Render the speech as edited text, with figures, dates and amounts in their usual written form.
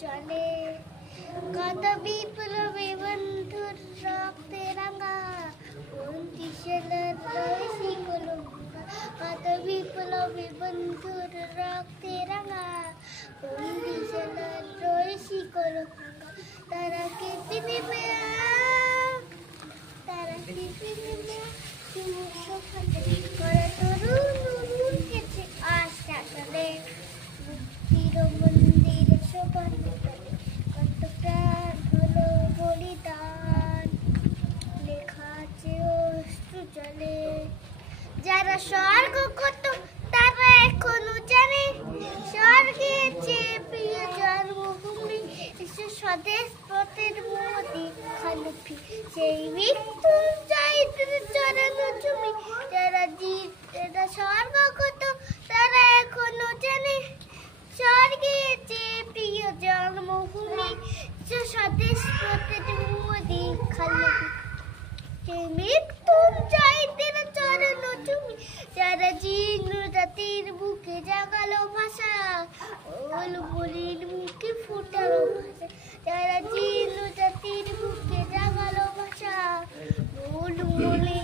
জলে কত বিপ্লবী বন্ধুর রক্তে রাঙা 29 সালের রয়েছি কলঙ্কা কত বিপ্লবী বন্ধুর রক্তে রাঙা 29 সালের রয়েছি কলঙ্কা তারা কেটে নেবে তারা কেটে নেবে করে তরুণ কেছে আশা চলে মুক্তির মন্দির শোভন কত প্রাণ হলো বলিদান লেখা আছে অশ্রু জলে যারা স্বর্গ কত তারা এখনো জানে স্বর্গে যে প্রিয় জন্মভূমি স্বদেশ পথের মোদি খালফি সেই মৃত্যুঞ্জয়ের চরণ চুমি যারা স্বর্গ কত তারা এখনো জানে স্বর্গে যে প্রিয় জন্মভূমি স্বদেশ পথের মোদি খালফি সেই মৃত্যুঞ্জয়ের চরণ চুমি যারা জীর্ণ জাতির বুকে জাগালো ভাষা বলির মুখে ফুটালো ভাষা যারা জীর্ণ জাতির বুকে জাগালো ভাষা বলি